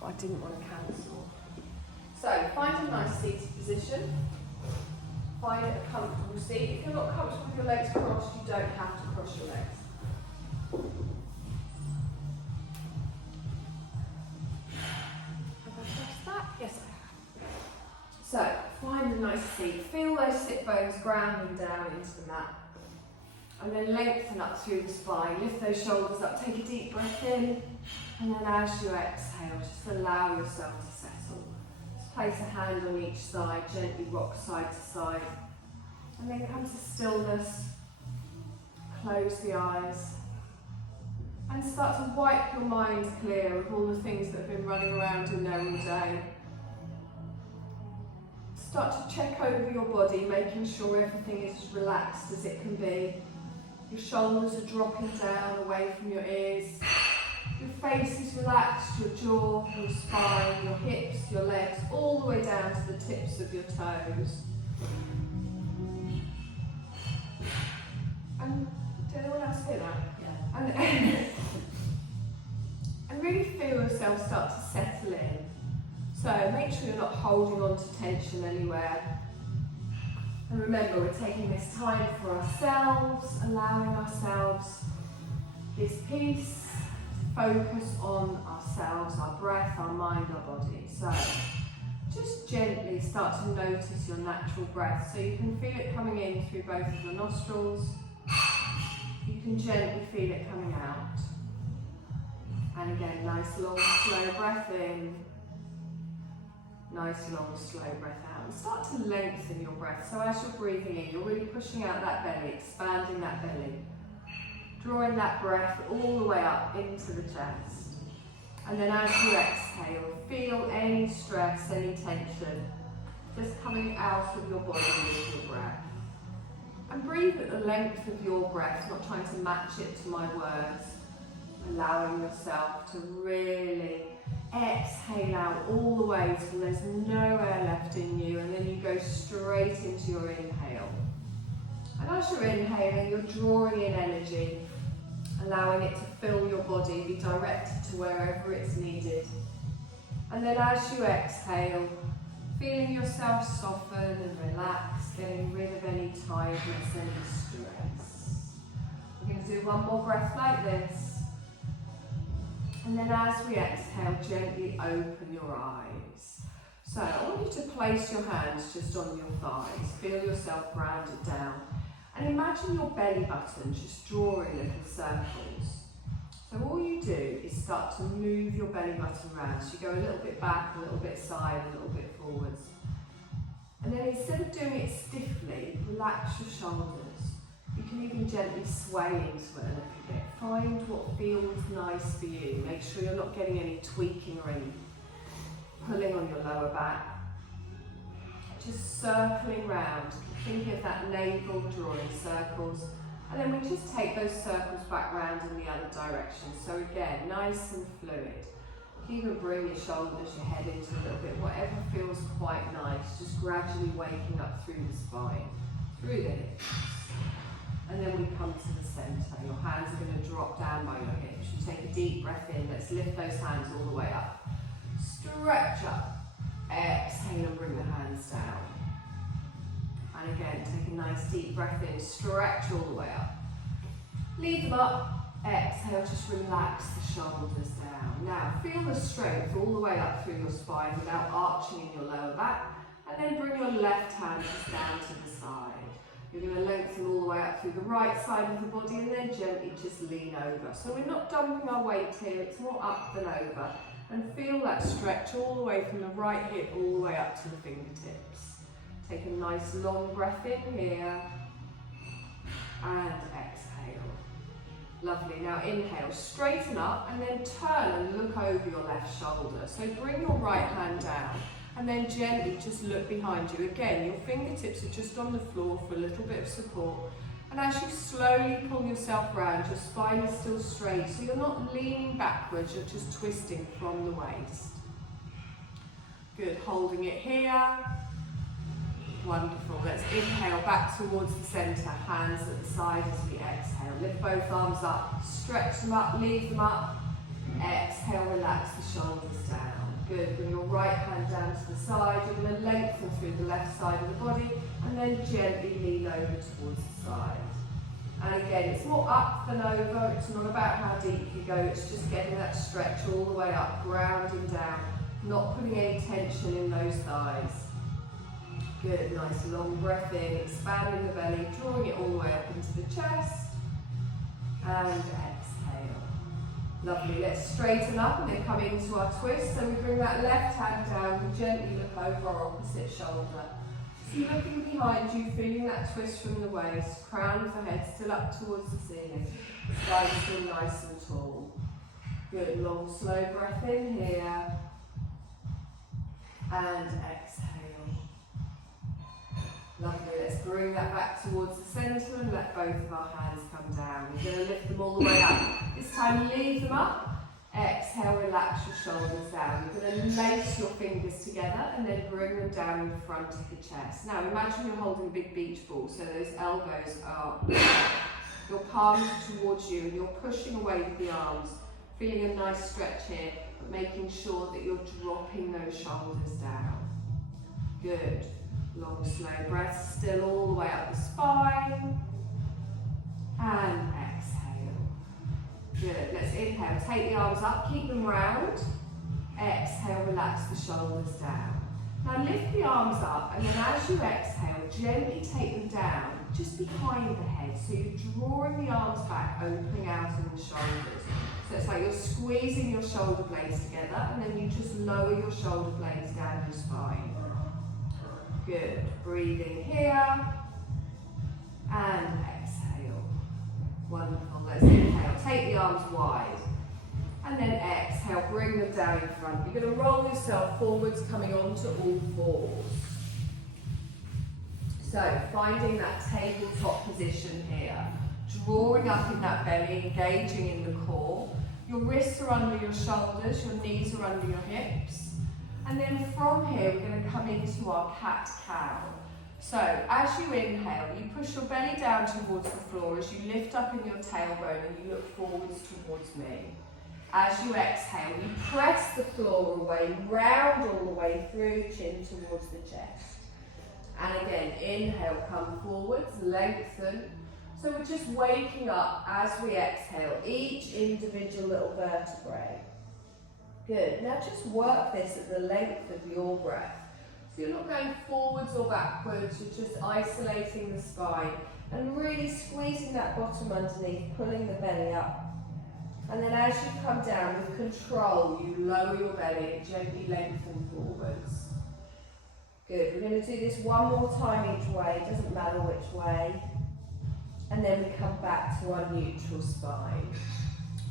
but I didn't want to cancel. So find a nice seated position. Find a comfortable seat. If you're not comfortable with your legs crossed, you don't have to cross your legs. Have I pressed that? Yes, I have. So find a nice seat. Feel those sit bones grounding down into the mat. And then lengthen up through the spine. Lift those shoulders up. Take a deep breath in. And then as you exhale, just allow yourself to settle. Just place a hand on each side. Gently rock side to side. And then come to stillness. Close the eyes. And start to wipe your mind clear of all the things that have been running around in there all day. Start to check over your body, making sure everything is as relaxed as it can be. Your shoulders are dropping down away from your ears. Your face is relaxed, your jaw, your spine, your hips, your legs, all the way down to the tips of your toes. And did anyone else hear that? Yeah. And really feel yourself start to settle in. So make sure you're not holding on to tension anywhere. And remember, we're taking this time for ourselves, allowing ourselves this peace, focus on ourselves, our breath, our mind, our body. So just gently start to notice your natural breath. So you can feel it coming in through both of the nostrils. You can gently feel it coming out. And again, nice long slow breath in. Nice long slow breath out. And start to lengthen your breath. So as you're breathing in, you're really pushing out that belly, expanding that belly. Drawing that breath all the way up into the chest. And then as you exhale, feel any stress, any tension just coming out of your body with your breath. And breathe at the length of your breath, not trying to match it to my words. Allowing yourself to really exhale out all the way till there's no air left in you, and then you go straight into your inhale. And as you're inhaling, you're drawing in energy, allowing it to fill your body, be directed to wherever it's needed. And then as you exhale, feeling yourself soften and relax, getting rid of any tiredness, any stress. We're going to do one more breath like this. And then as we exhale, gently open your eyes. So I want you to place your hands just on your thighs. Feel yourself grounded down. And imagine your belly button just drawing little circles. So all you do is start to move your belly button around. So you go a little bit back, a little bit side, a little bit forwards. And then instead of doing it stiffly, relax your shoulders. You can even gently sway into it a little bit. Find what feels nice for you. Make sure you're not getting any tweaking or any pulling on your lower back. Just circling round, thinking of that navel, drawing circles. And then we just take those circles back round in the other direction. So again, nice and fluid. Even bring your shoulders, your head into a little bit, whatever feels quite nice. Just gradually waking up through the spine, through the hips. And then we come to the centre. Your hands are going to drop down by your hips. You take a deep breath in. Let's lift those hands all the way up. Stretch up. Exhale and bring the hands down. And again, take a nice deep breath in. Stretch all the way up. Leave them up. Exhale, just relax the shoulders down. Now, feel the strength all the way up through your spine without arching in your lower back. And then bring your left hand just down to the side. You're going to lengthen all the way up through the right side of the body and then gently just lean over. So we're not dumping our weight here, it's more up than over. And feel that stretch all the way from the right hip all the way up to the fingertips. Take a nice long breath in here and exhale. Lovely. Now inhale, straighten up and then turn and look over your left shoulder. So bring your right hand down. And then gently just look behind you. Again, your fingertips are just on the floor for a little bit of support. And as you slowly pull yourself round, your spine is still straight. So you're not leaning backwards, you're just twisting from the waist. Good, holding it here. Wonderful. Let's inhale back towards the centre, hands at the side as we exhale. Lift both arms up, stretch them up, leave them up. Exhale, relax the shoulders down. Good. Bring your right hand down to the side. You're going to lengthen through the left side of the body and then gently lean over towards the side. And again, it's more up than over. It's not about how deep you go. It's just getting that stretch all the way up, grounding down, not putting any tension in those thighs. Good. Nice long breath in, expanding the belly, drawing it all the way up into the chest. And exhale. Lovely. Let's straighten up and then come into our twist. So we bring that left hand down, we gently look over our opposite shoulder. So you're looking behind you, feeling that twist from the waist, crown of the head still up towards the ceiling, spine still nice and tall. Good. Long, slow breath in here. And exhale. Lovely. Let's bring that back towards the centre and let both of our hands come down. We're going to lift them all the way up. This time leave them up. Exhale, relax your shoulders down. You're going to lace your fingers together and then bring them down in front of the chest. Now imagine you're holding a big beach ball, so those elbows are, your palms are towards you and you're pushing away with the arms. Feeling a nice stretch here, but making sure that you're dropping those shoulders down. Good. Long, slow breath, still all the way up the spine. And exhale. Good. Let's inhale. Take the arms up, keep them round. Exhale, relax the shoulders down. Now lift the arms up, and then as you exhale, gently take them down, just behind the head. So you're drawing the arms back, opening out in the shoulders. So it's like you're squeezing your shoulder blades together, and then you just lower your shoulder blades down your spine. Good. Breathing here. And exhale. Wonderful. Let's inhale. Take the arms wide. And then exhale. Bring them down in front. You're going to roll yourself forwards, coming onto all fours. So, finding that tabletop position here. Drawing up in that belly, engaging in the core. Your wrists are under your shoulders. Your knees are under your hips. And then from here, we're going to come into our cat-cow. So as you inhale, you push your belly down towards the floor as you lift up in your tailbone and you look forwards towards me. As you exhale, you press the floor away, round all the way through, chin towards the chest. And again, inhale, come forwards, lengthen. So we're just waking up as we exhale, each individual little vertebrae. Good. Now just work this at the length of your breath. So you're not going forwards or backwards, you're just isolating the spine and really squeezing that bottom underneath, pulling the belly up. And then as you come down with control, you lower your belly and gently lengthen forwards. Good. We're going to do this one more time each way, it doesn't matter which way. And then we come back to our neutral spine.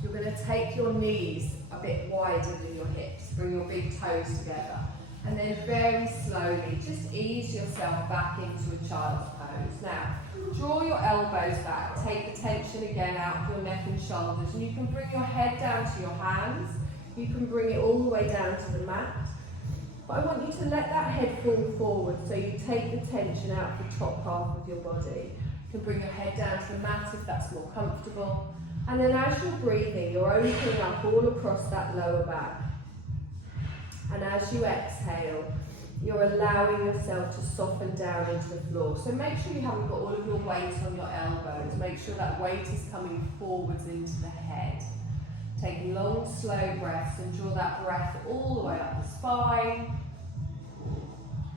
You're going to take your knees a bit wider than your hips, bring your big toes together, and then very slowly just ease yourself back into a child's pose. Now, draw your elbows back, take the tension again out of your neck and shoulders, and you can bring your head down to your hands, you can bring it all the way down to the mat, but I want you to let that head fall forward so you take the tension out of the top half of your body. You can bring your head down to the mat if that's more comfortable. And then as you're breathing, you're opening up all across that lower back. And as you exhale, you're allowing yourself to soften down into the floor. So make sure you haven't got all of your weight on your elbows. Make sure that weight is coming forwards into the head. Take long, slow breaths and draw that breath all the way up the spine.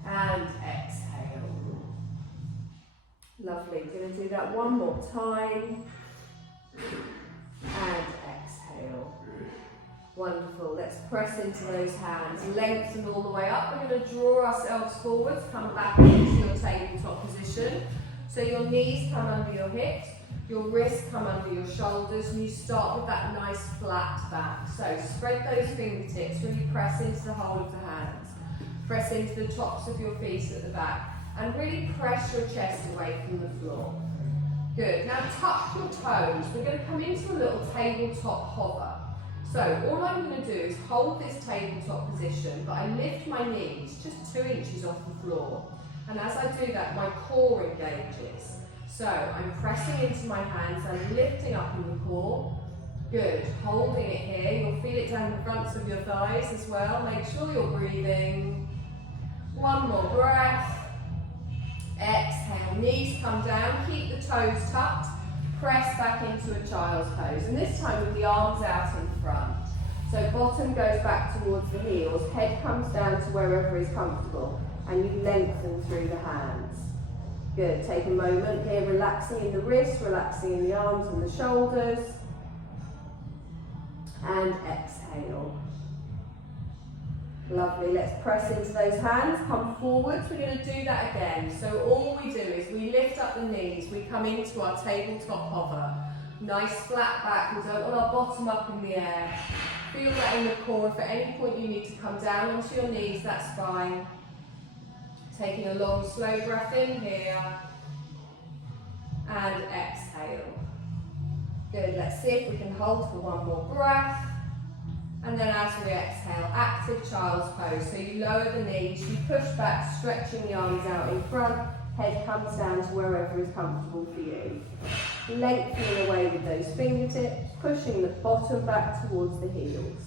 And exhale. Lovely. We're going to do that one more time. And exhale. Wonderful. Let's press into those hands. Lengthen all the way up. We're going to draw ourselves forwards. Come back into your tabletop position. So your knees come under your hips. Your wrists come under your shoulders. And you start with that nice flat back. So spread those fingertips. Really press into the whole of the hands. Press into the tops of your feet at the back. And really press your chest away from the floor. Good. Now tuck your toes. We're going to come into a little tabletop hover. So all I'm going to do is hold this tabletop position, but I lift my knees just 2 inches off the floor. And as I do that, my core engages. So I'm pressing into my hands, I'm lifting up in the core, Good, holding it here. You'll feel it down the fronts of your thighs as well. Make sure you're breathing. One more breath. Exhale, knees come down, keep the toes tucked. Press back into a child's pose. And this time with the arms out in front. So bottom goes back towards the heels, head comes down to wherever is comfortable, and you lengthen through the hands. Good, take a moment here, relaxing in the wrists, relaxing in the arms and the shoulders. And exhale. Lovely, let's press into those hands, come forwards, we're going to do that again. So all we do is we lift up the knees, we come into our tabletop hover. Nice flat back, we don't want our bottom up in the air. Feel that in the core. If at any point you need to come down onto your knees, that's fine. Taking a long, slow breath in here. And exhale. Good, let's see if we can hold for one more breath. And then as we exhale, active child's pose. So you lower the knees, you push back, stretching the arms out in front. Head comes down to wherever is comfortable for you. Lengthening away with those fingertips, pushing the bottom back towards the heels.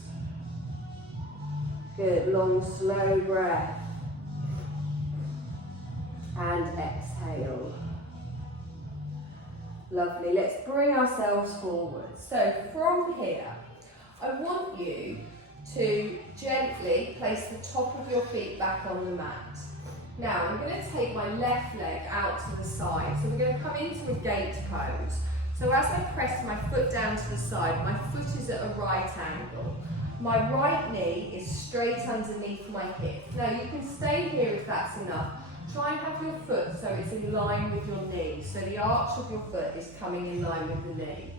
Good, long, slow breath. And exhale. Lovely, let's bring ourselves forward. So from here, I want you to gently place the top of your feet back on the mat. Now, I'm going to take my left leg out to the side. So we're going to come into a gate pose. So as I press my foot down to the side, my foot is at a right angle. My right knee is straight underneath my hip. Now, you can stay here if that's enough. Try and have your foot so it's in line with your knee. So the arch of your foot is coming in line with the knee.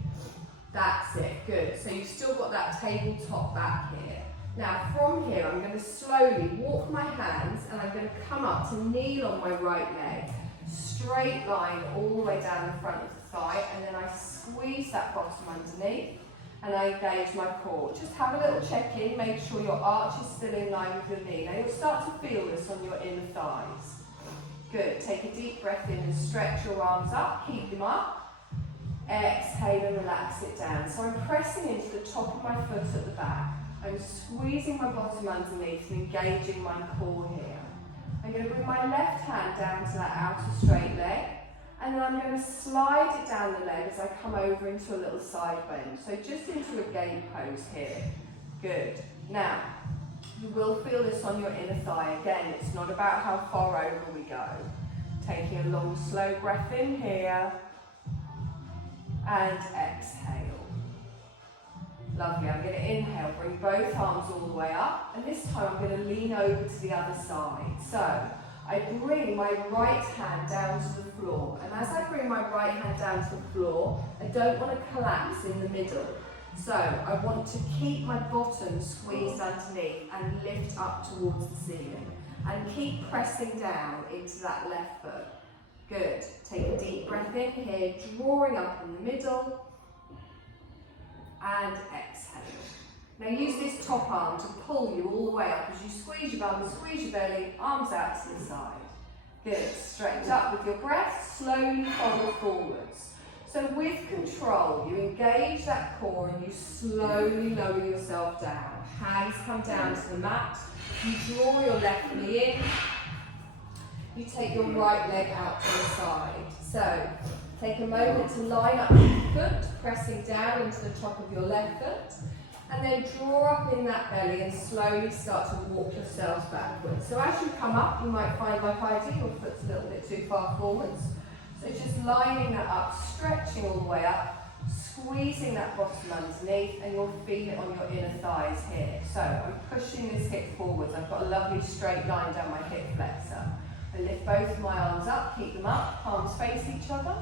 That's it, good. So you've still got that tabletop back here. Now from here, I'm going to slowly walk my hands and I'm going to come up to kneel on my right leg. Straight line all the way down the front of the thigh, and then I squeeze that bottom underneath and I engage my core. Just have a little check-in, make sure your arch is still in line with your knee. Now you'll start to feel this on your inner thighs. Good, take a deep breath in and stretch your arms up, keep them up. Exhale and relax it down. So I'm pressing into the top of my foot at the back. I'm squeezing my bottom underneath and engaging my core here. I'm going to bring my left hand down to that outer straight leg, and then I'm going to slide it down the leg as I come over into a little side bend. So just into a gate pose here. Good. Now, you will feel this on your inner thigh. Again, it's not about how far over we go. Taking a long, slow breath in here. And exhale. Lovely, I'm going to inhale, bring both arms all the way up, and this time I'm going to lean over to the other side. So, I bring my right hand down to the floor, and as I bring my right hand down to the floor, I don't want to collapse in the middle. So, I want to keep my bottom squeezed underneath and lift up towards the ceiling, and keep pressing down into that left foot. Good. Take a deep breath in here, drawing up in the middle, and exhale. Now use this top arm to pull you all the way up as you squeeze your bum, squeeze your belly, arms out to the side. Good. Stretch up with your breath, slowly fold forwards. So with control, you engage that core and you slowly lower yourself down. Hands come down to the mat, you draw your left knee in, you take your right leg out to the side. So, take a moment to line up your foot, pressing down into the top of your left foot, and then draw up in that belly and slowly start to walk yourselves backwards. So as you come up, you might find like I do, your foot's a little bit too far forwards. So just lining that up, stretching all the way up, squeezing that bottom underneath, and you'll feel it on your inner thighs here. So I'm pushing this hip forwards. I've got a lovely straight line down my hip flexor. I lift both of my arms up, keep them up, palms face each other.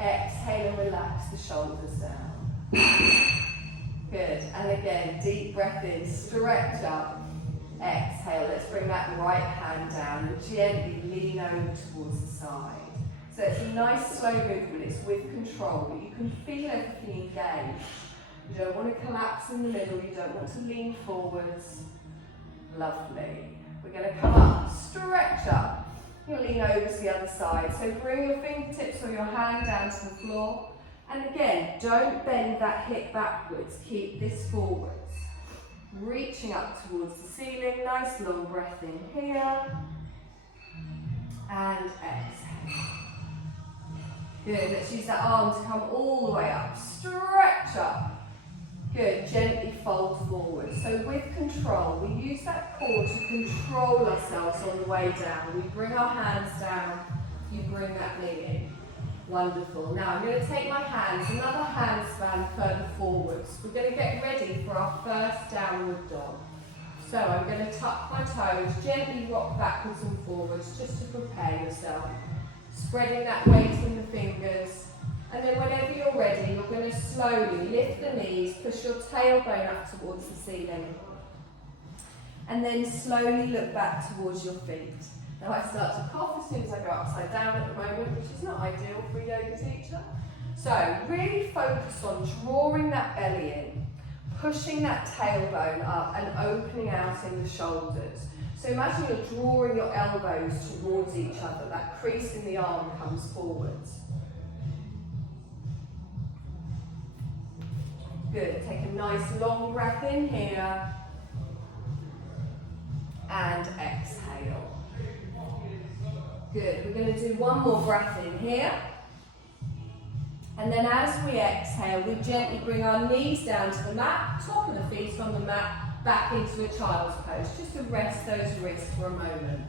Exhale and relax the shoulders down. Good, and again, deep breath in, stretch up. Exhale, let's bring that right hand down and gently lean over towards the side. So it's a nice slow movement, it's with control, but you can feel everything engaged. You don't want to collapse in the middle, you don't want to lean forwards. Lovely. We're going to come up, stretch up. You'll lean over to the other side. So bring your fingertips or your hand down to the floor. And again, don't bend that hip backwards, keep this forwards. Reaching up towards the ceiling, nice long breath in here. And exhale. Good, let's use that arm to come all the way up. Stretch up. Good, gently fold forward. So with control, we use that core to control ourselves on the way down. We bring our hands down, you bring that knee in. Wonderful. Now I'm going to take my hands, another handstand further forwards. We're going to get ready for our first downward dog. So I'm going to tuck my toes, gently rock backwards and forwards just to prepare yourself. Spreading that weight in the fingers. And then whenever you're ready, you're going to slowly lift the knees, push your tailbone up towards the ceiling. And then slowly look back towards your feet. Now I start to cough as soon as I go upside down at the moment, which is not ideal for a yoga teacher. So really focus on drawing that belly in, pushing that tailbone up and opening out in the shoulders. So imagine you're drawing your elbows towards each other, that crease in the arm comes forwards. Good, take a nice long breath in here and exhale. Good, we're going to do one more breath in here. And then as we exhale, we gently bring our knees down to the mat, top of the feet on the mat, back into a child's pose, just to rest those wrists for a moment.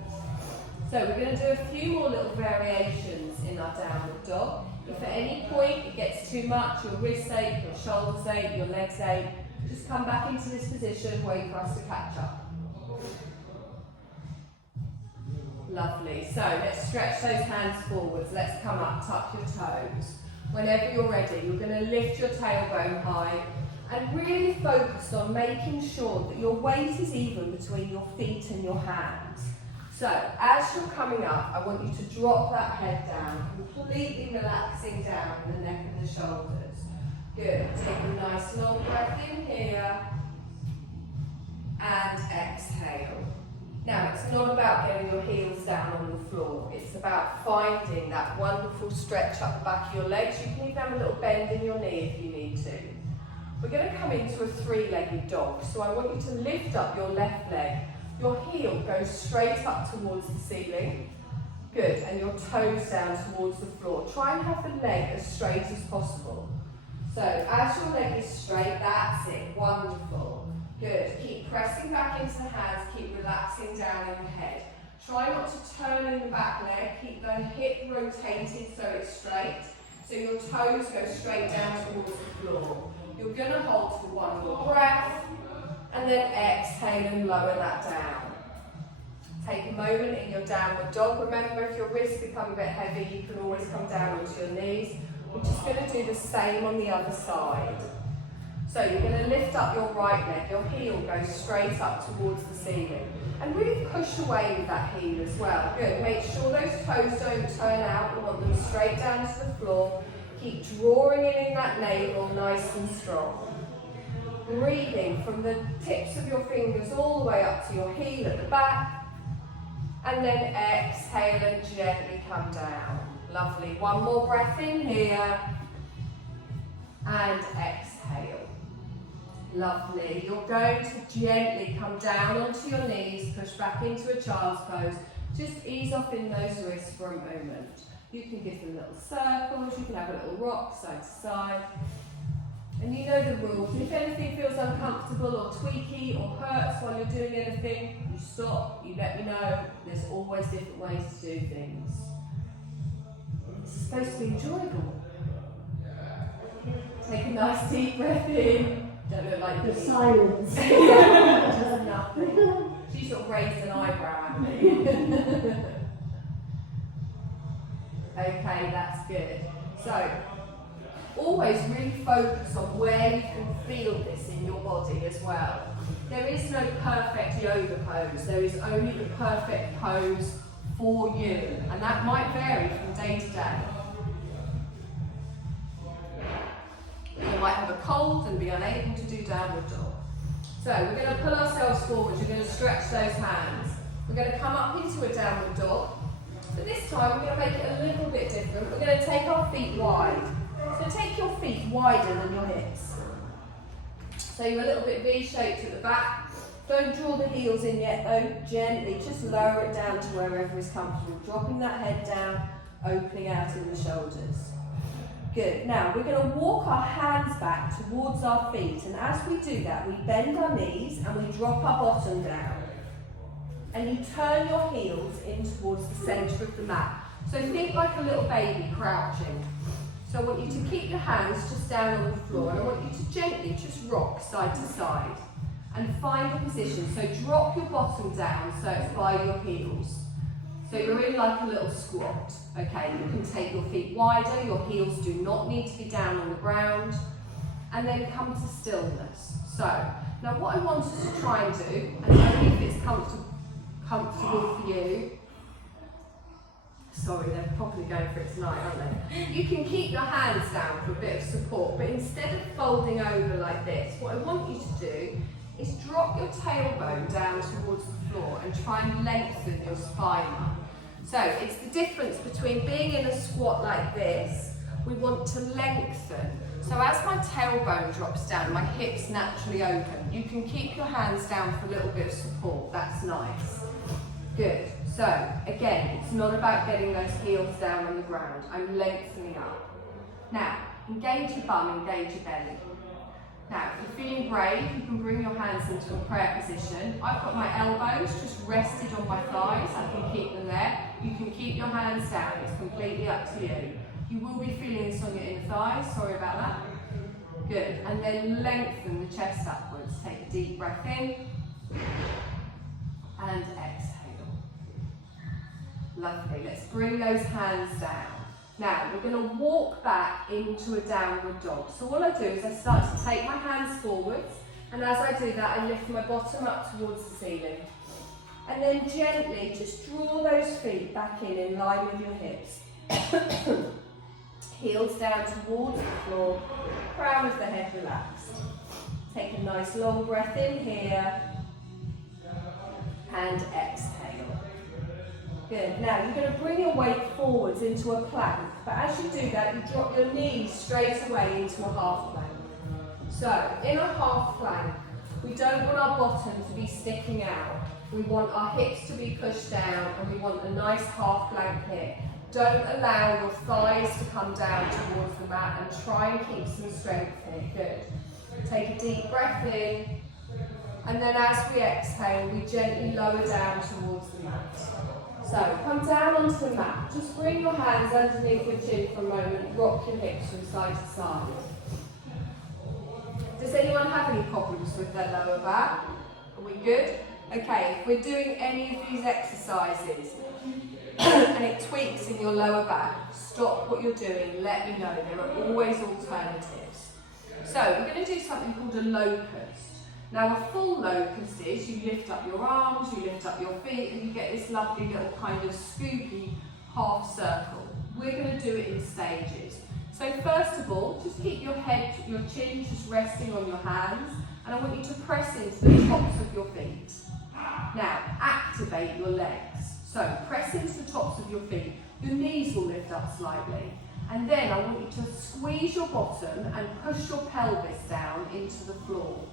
So we're going to do a few more little variations in our downward dog. If at any point it gets too much, your wrists ache, your shoulders ache, your legs ache, just come back into this position, wait for us to catch up. Lovely. So let's stretch those hands forwards. Let's come up, tuck your toes. Whenever you're ready, you're going to lift your tailbone high and really focus on making sure that your weight is even between your feet and your hands. So as you're coming up, I want you to drop that head down, completely relaxing down in the neck and the shoulders. Good. Take a nice long breath in here and exhale. Now, it's not about getting your heels down on the floor. It's about finding that wonderful stretch up the back of your legs. You can even have a little bend in your knee if you need to. We're going to come into a three-legged dog. So I want you to lift up your left leg. Your heel goes straight up towards the ceiling. Good. And your toes down towards the floor. Try and have the leg as straight as possible. So as your leg is straight, that's it. Wonderful. Good. Keep pressing back into the hands. Keep relaxing down in the head. Try not to turn in the back leg. Keep the hip rotated so it's straight. So your toes go straight down towards the floor. You're going to hold for one more breath. And then exhale and lower that down. Take a moment in your downward dog. Remember, if your wrists become a bit heavy, you can always come down onto your knees. We're just going to do the same on the other side. So you're going to lift up your right leg, your heel goes straight up towards the ceiling. And really push away with that heel as well. Good, make sure those toes don't turn out, we want them straight down to the floor. Keep drawing in that navel, nice and strong. Breathing from the tips of your fingers all the way up to your heel at the back. And then exhale and gently come down. Lovely, one more breath in here. And exhale. Lovely. You're going to gently come down onto your knees, push back into a child's pose. Just ease off in those wrists for a moment. You can give them little circles, you can have a little rock side to side. And you know the rules. If anything feels uncomfortable or tweaky or hurts while you're doing anything, you stop, you let me know. There's always different ways to do things. It's supposed to be enjoyable. Take a nice deep breath in. Don't look like the silence. Yeah, just nothing. She sort of raised an eyebrow at me. Okay, that's good. So, always really focus on where you can feel this in your body as well. There is no perfect yoga pose. There is only the perfect pose for you. And that might vary from day to day. You might have a cold and be unable to do downward dog. So we're going to pull ourselves forward. You're going to stretch those hands. We're going to come up into a downward dog. But this time we're going to make it a little bit different. We're going to take our feet wide. So take your feet wider than your hips. So you're a little bit V-shaped at the back. Don't draw the heels in yet though, gently, just lower it down to wherever is comfortable. Dropping that head down, opening out in the shoulders. Good, now we're going to walk our hands back towards our feet, and as we do that, we bend our knees and we drop our bottom down. And you turn your heels in towards the centre of the mat. So think like a little baby crouching. So I want you to keep your hands just down on the floor, and I want you to gently just rock side to side and find a position. So drop your bottom down so it's by your heels. So you're in like a little squat. Okay, you can take your feet wider, your heels do not need to be down on the ground, and then come to stillness. So now what I want us to try and do, and only if it's comfortable for you. Sorry, they're probably going for it tonight, aren't they? You can keep your hands down for a bit of support, but instead of folding over like this, what I want you to do is drop your tailbone down towards the floor and try and lengthen your spine up. So it's the difference between being in a squat like this, we want to lengthen. So as my tailbone drops down, my hips naturally open. You can keep your hands down for a little bit of support, that's nice. Good. So, again, it's not about getting those heels down on the ground. I'm lengthening up. Now, engage your bum, engage your belly. Now, if you're feeling brave, you can bring your hands into a prayer position. I've got my elbows just rested on my thighs. I can keep them there. You can keep your hands down. It's completely up to you. You will be feeling this on your inner thighs. Sorry about that. Good. And then lengthen the chest upwards. Take a deep breath in. And exhale. Lovely. Let's bring those hands down. Now, we're going to walk back into a downward dog. So all I do is I start to take my hands forwards, and as I do that, I lift my bottom up towards the ceiling. And then gently just draw those feet back in line with your hips. Heels down towards the floor, crown of the head relaxed. Take a nice long breath in here, and exhale. Good. Now you're going to bring your weight forwards into a plank, but as you do that, you drop your knees straight away into a half plank. So in a half plank, we don't want our bottom to be sticking out. We want our hips to be pushed down, and we want a nice half plank here. Don't allow your thighs to come down towards the mat, and try and keep some strength here. Good. Take a deep breath in, and then as we exhale, we gently lower down towards the mat. So come down onto the mat. Just bring your hands underneath your chin for a moment. Rock your hips from side to side. Does anyone have any problems with their lower back? Are we good? Okay, if we're doing any of these exercises and it tweaks in your lower back, stop what you're doing, let me know. There are always alternatives. So we're going to do something called a locust. Now a full locust is you lift up your arms, you lift up your feet, and you get this lovely little kind of scoopy half circle. We're going to do it in stages. So first of all, just keep your head, your chin just resting on your hands, and I want you to press into the tops of your feet. Now activate your legs. So press into the tops of your feet. Your knees will lift up slightly. And then I want you to squeeze your bottom and push your pelvis down into the floor.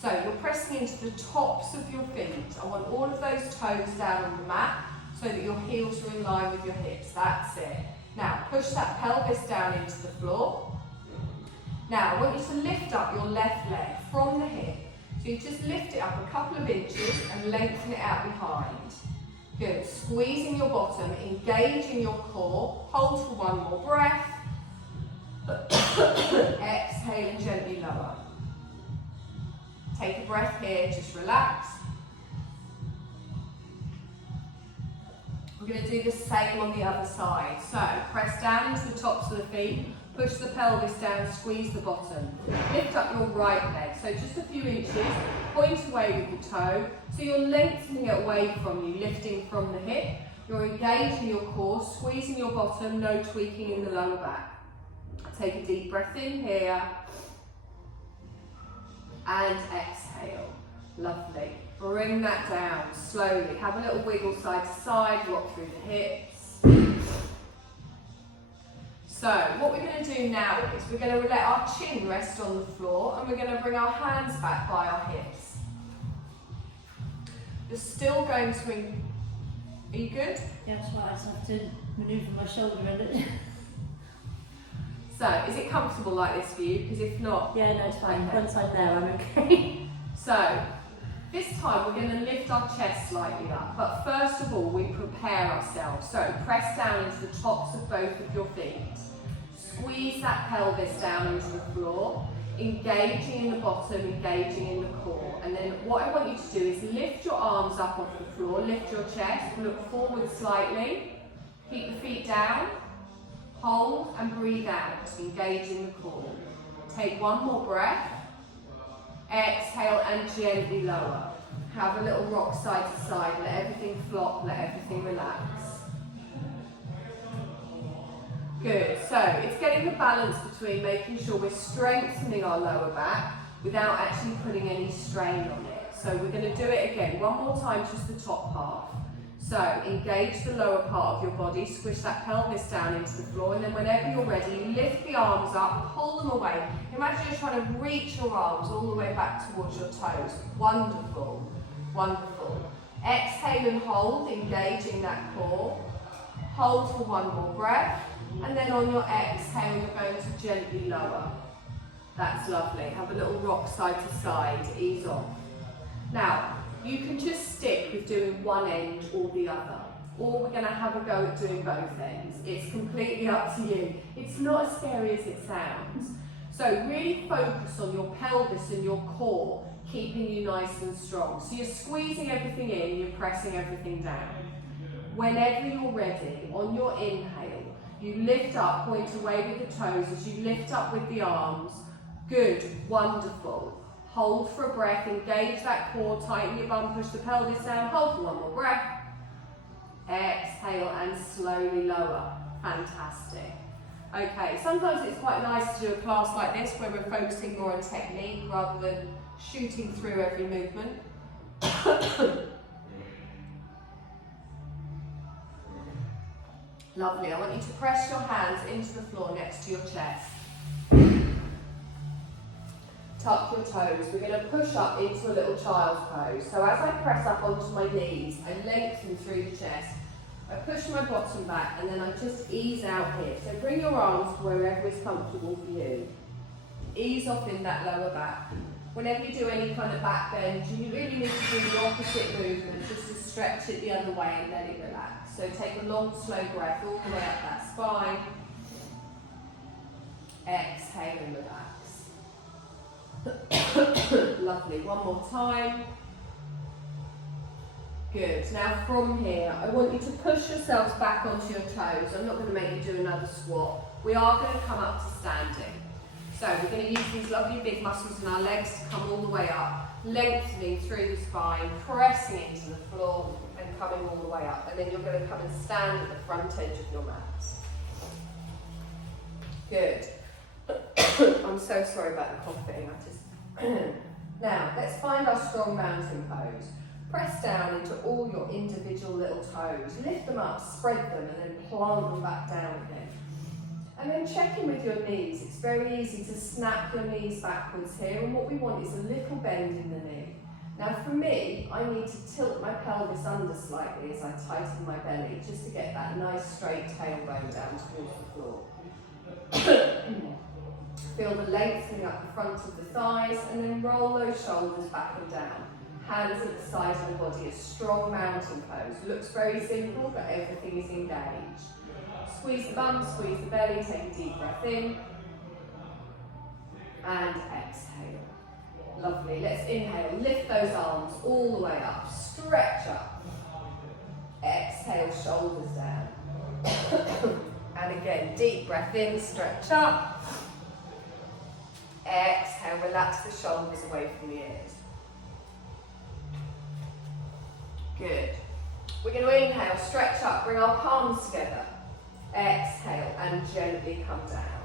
So you're pressing into the tops of your feet. I want all of those toes down on the mat so that your heels are in line with your hips. That's it. Now push that pelvis down into the floor. Now I want you to lift up your left leg from the hip. So you just lift it up a couple of inches and lengthen it out behind. Good. Squeezing your bottom, engaging your core. Hold for one more breath. Exhale and gently lower. Take a breath here, just relax. We're going to do the same on the other side. So press down into the tops of the feet, push the pelvis down, squeeze the bottom. Lift up your right leg, so just a few inches, point away with the toe. So you're lengthening it away from you, lifting from the hip. You're engaging your core, squeezing your bottom, no tweaking in the lower back. Take a deep breath in here. And exhale. Lovely. Bring that down slowly. Have a little wiggle side to side, rock through the hips. So what we're going to do now is we're going to let our chin rest on the floor and we're going to bring our hands back by our hips. You're still going to... Are you good? Yeah, that's why I just have to manoeuvre my shoulder in it. So, is it comfortable like this for you? Because if not... Yeah, no, it's fine. Okay. Once I'm there, I'm okay. So, this time we're going to lift our chest slightly up. But first of all, we prepare ourselves. So, press down into the tops of both of your feet. Squeeze that pelvis down into the floor. Engaging in the bottom, engaging in the core. And then what I want you to do is lift your arms up off the floor, lift your chest, look forward slightly, keep the feet down, hold and breathe out, engaging the core. Take one more breath, exhale and gently lower. Have a little rock side to side, let everything flop, let everything relax. Good, so it's getting the balance between making sure we're strengthening our lower back without actually putting any strain on it. So we're going to do it again, one more time, just the top half. So engage the lower part of your body, squish that pelvis down into the floor, and then whenever you're ready, lift the arms up, pull them away. Imagine you're trying to reach your arms all the way back towards your toes. Wonderful, wonderful. Exhale and hold, engaging that core. Hold for one more breath. And then on your exhale, you're going to gently lower. That's lovely. Have a little rock side to side, ease off. Now, you can just stick with doing one end or the other. Or we're going to have a go at doing both ends. It's completely up to you. It's not as scary as it sounds. So really focus on your pelvis and your core, keeping you nice and strong. So you're squeezing everything in, you're pressing everything down. Whenever you're ready, on your inhale, you lift up, point away with the toes as you lift up with the arms. Good, wonderful. Hold for a breath, engage that core, tighten your bum, push the pelvis down, hold for one more breath. Exhale and slowly lower. Fantastic. Okay, sometimes it's quite nice to do a class like this where we're focusing more on technique rather than shooting through every movement. Lovely. I want you to press your hands into the floor next to your chest. Tuck your toes. We're going to push up into a little child's pose. So as I press up onto my knees, I lengthen through the chest. I push my bottom back and then I just ease out here. So bring your arms to wherever is comfortable for you. Ease off in that lower back. Whenever you do any kind of back bend, you really need to do the opposite movement, just to stretch it the other way and let it relax. So take a long, slow breath all the way up that spine. Exhale and relax. Lovely. One more time. Good. Now from here, I want you to push yourselves back onto your toes. I'm not going to make you do another squat. We are going to come up to standing. So we're going to use these lovely big muscles in our legs to come all the way up, lengthening through the spine, pressing into the floor and coming all the way up. And then you're going to come and stand at the front edge of your mat. Good. I'm so sorry about the coughing. Now, let's find our strong mountain pose. Press down into all your individual little toes. Lift them up, spread them, and then plant them back down again. And then check in with your knees. It's very easy to snap your knees backwards here, and what we want is a little bend in the knee. Now for me, I need to tilt my pelvis under slightly as I tighten my belly, just to get that nice straight tailbone down towards the floor. Feel the lengthening up the front of the thighs, and then roll those shoulders back and down. Hands at the sides of the body, a strong mountain pose. Looks very simple, but everything is engaged. Squeeze the bum, squeeze the belly, take a deep breath in. And exhale. Lovely. Let's inhale. Lift those arms all the way up. Stretch up. Exhale, shoulders down. And again, deep breath in, stretch up. Exhale, relax the shoulders away from the ears. Good. We're going to inhale, stretch up, bring our palms together. Exhale and gently come down.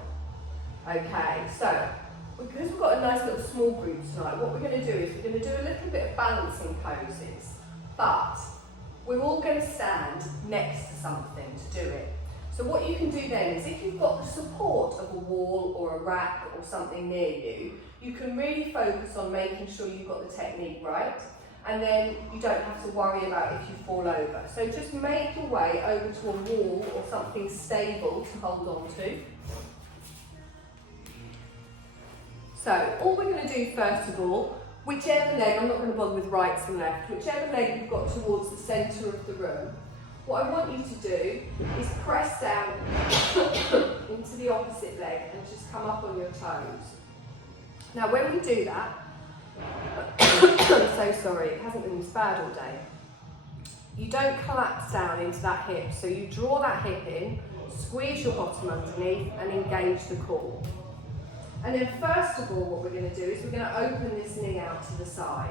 Okay, so because we've got a nice little small group tonight, what we're going to do is we're going to do a little bit of balancing poses, but we're all going to stand next to something to do it. So what you can do then is if you've got the support of a wall or a rack or something near you, you can really focus on making sure you've got the technique right, and then you don't have to worry about if you fall over. So just make your way over to a wall or something stable to hold on to. So all we're going to do first of all, whichever leg, I'm not going to bother with rights and left, whichever leg you've got towards the centre of the room, what I want you to do is press down into the opposite leg and just come up on your toes. Now when we do that, I'm so sorry, it hasn't been this bad all day. You don't collapse down into that hip, so you draw that hip in, squeeze your bottom underneath and engage the core. And then first of all what we're going to do is we're going to open this knee out to the side.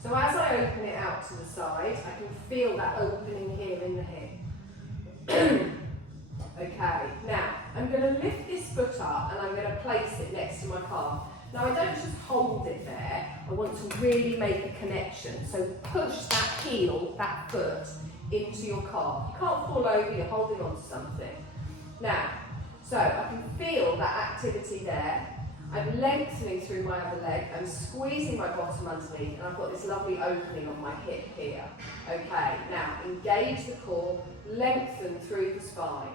So as I open it out to the side, I can feel that opening here in the hip. Okay, now I'm going to lift this foot up and I'm going to place it next to my calf. Now I don't just hold it there, I want to really make a connection. So push that heel, that foot, into your calf. You can't fall over, you're holding on to something. Now, so I can feel that activity there. I'm lengthening through my other leg, I'm squeezing my bottom underneath, and I've got this lovely opening on my hip here. Okay, now engage the core, lengthen through the spine.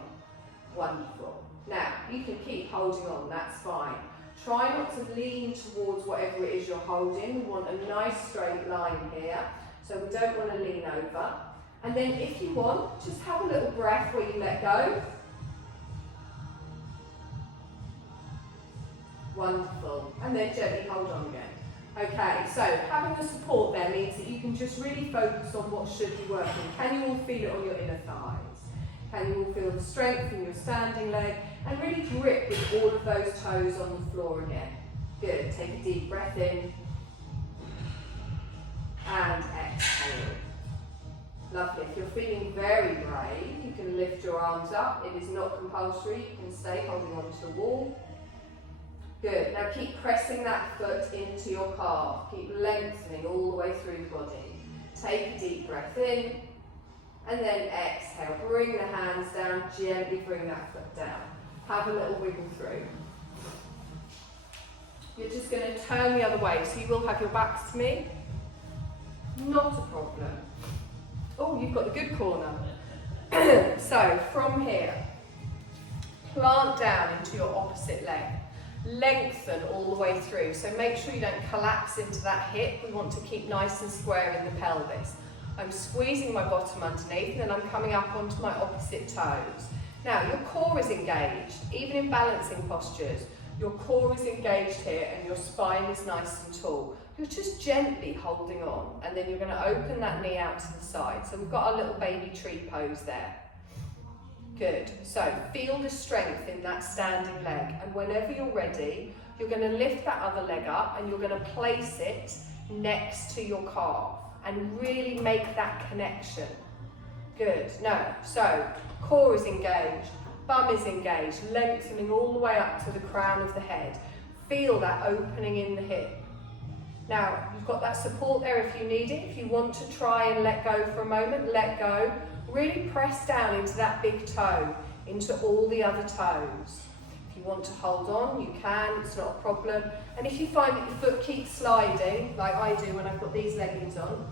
Wonderful. Now, you can keep holding on, that's fine. Try not to lean towards whatever it is you're holding. We want a nice straight line here, so we don't want to lean over. And then if you want, just have a little breath where you let go. Wonderful. And then gently hold on again. Okay, so having the support there means that you can just really focus on what should be working. Can you all feel it on your inner thighs? Can you all feel the strength in your standing leg? And really grip with all of those toes on the floor again. Good. Take a deep breath in. And exhale. Lovely. If you're feeling very brave, you can lift your arms up. It is not compulsory. You can stay holding on to the wall. Good. Now keep pressing that foot into your calf. Keep lengthening all the way through the body. Take a deep breath in. And then exhale. Bring the hands down. Gently bring that foot down. Have a little wiggle through. You're just going to turn the other way. So you will have your backs to me. Not a problem. Oh, you've got the good corner. So from here, plant down into your opposite leg. Lengthen all the way through. So make sure you don't collapse into that hip. We want to keep nice and square in the pelvis. I'm squeezing my bottom underneath and then I'm coming up onto my opposite toes. Now your core is engaged, even in balancing postures, your core is engaged here and your spine is nice and tall. You're just gently holding on and then you're going to open that knee out to the side. So we've got a little baby tree pose there. Good. So feel the strength in that standing leg and whenever you're ready, you're going to lift that other leg up and you're going to place it next to your calf and really make that connection. Good. Now, so core is engaged, bum is engaged, lengthening all the way up to the crown of the head. Feel that opening in the hip. Now, you've got that support there if you need it. If you want to try and let go for a moment, let go. Really press down into that big toe, into all the other toes. If you want to hold on, you can, it's not a problem. And if you find that your foot keeps sliding, like I do when I've got these leggings on,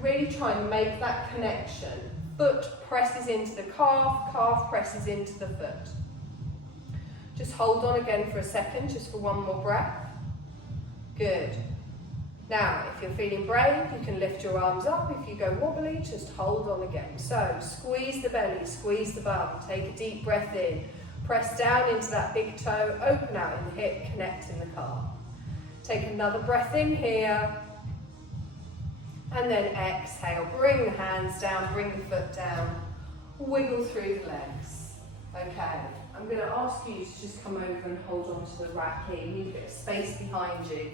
really try and make that connection. Foot presses into the calf, calf presses into the foot. Just hold on again for a second, just for one more breath. Good. Now, if you're feeling brave, you can lift your arms up. If you go wobbly, just hold on again. So, squeeze the belly, squeeze the bum. Take a deep breath in. Press down into that big toe, open out in the hip, connect in the calf. Take another breath in here. And then exhale, bring the hands down, bring the foot down, wiggle through the legs. Okay, I'm going to ask you to just come over and hold on to the rack here. You need a bit of space behind you.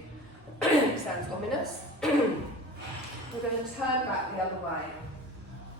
Sounds ominous. We're going to turn back the other way.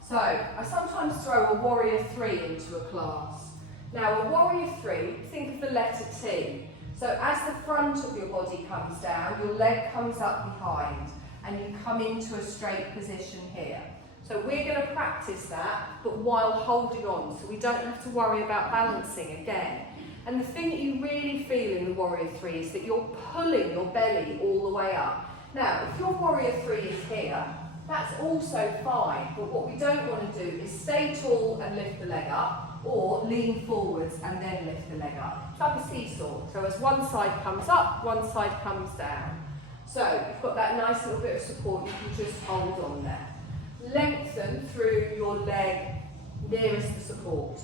So, I sometimes throw a warrior 3 into a class. Now, a warrior 3, think of the letter T. So, as the front of your body comes down, your leg comes up behind. And you come into a straight position here. So we're going to practice that, but while holding on, so we don't have to worry about balancing again. And the thing that you really feel in the Warrior 3 is that you're pulling your belly all the way up. Now, if your Warrior 3 is here, that's also fine, but what we don't want to do is stay tall and lift the leg up, or lean forwards and then lift the leg up. It's like a seesaw. So as one side comes up, one side comes down. So you've got that nice little bit of support, you can just hold on there. Lengthen through your leg nearest the support.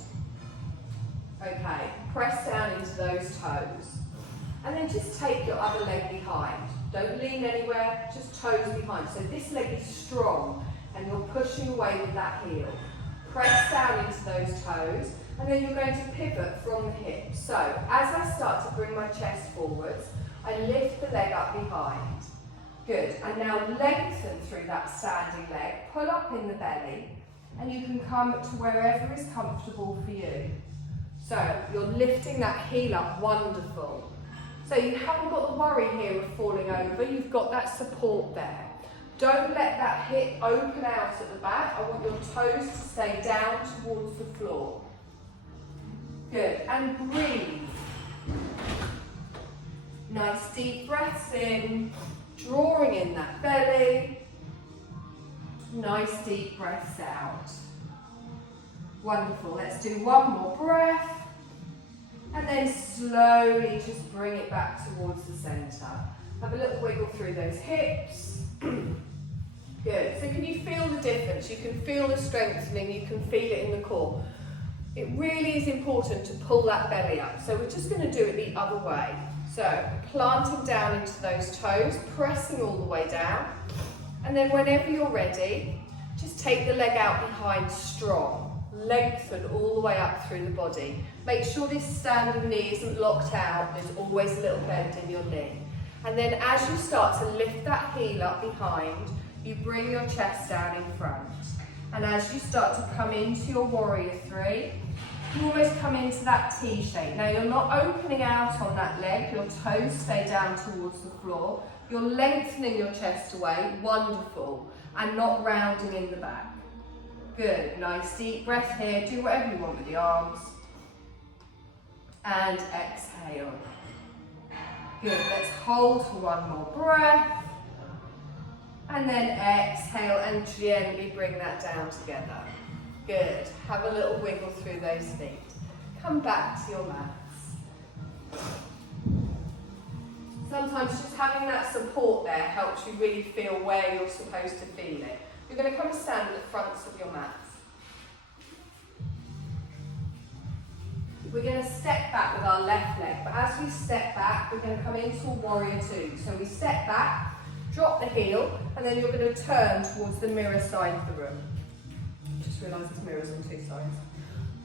Okay, press down into those toes. And then just take your other leg behind. Don't lean anywhere, just toes behind. So this leg is strong and you're pushing away with that heel. Press down into those toes and then you're going to pivot from the hips. So as I start to bring my chest forwards, I lift the leg up behind. Good, and now lengthen through that standing leg, pull up in the belly, and you can come to wherever is comfortable for you. So you're lifting that heel up, wonderful. So you haven't got the worry here of falling over, you've got that support there. Don't let that hip open out at the back, I want your toes to stay down towards the floor. Good, and breathe. Nice deep breaths in. Drawing in that belly, nice deep breaths out. Wonderful, let's do one more breath and then slowly just bring it back towards the centre. Have a little wiggle through those hips. Good, so can you feel the difference? You can feel the strengthening, you can feel it in the core. It really is important to pull that belly up, so we're just going to do it the other way. So, planting down into those toes, pressing all the way down, and then whenever you're ready, just take the leg out behind strong, lengthen all the way up through the body. Make sure this standing knee isn't locked out, there's always a little bend in your knee. And then as you start to lift that heel up behind, you bring your chest down in front. And as you start to come into your Warrior 3, you almost come into that T shape. Now you're not opening out on that leg, your toes stay down towards the floor. You're lengthening your chest away, wonderful, and not rounding in the back. Good, nice deep breath here, do whatever you want with the arms. And exhale. Good, let's hold for one more breath. And then exhale and gently bring that down together. Good. Have a little wiggle through those feet. Come back to your mats. Sometimes just having that support there helps you really feel where you're supposed to feel it. You're going to come and stand at the fronts of your mats. We're going to step back with our left leg, but as we step back, we're going to come into a Warrior 2. So we step back, drop the heel, and then you're going to turn towards the mirror side of the room. Just realise there's mirrors on two sides,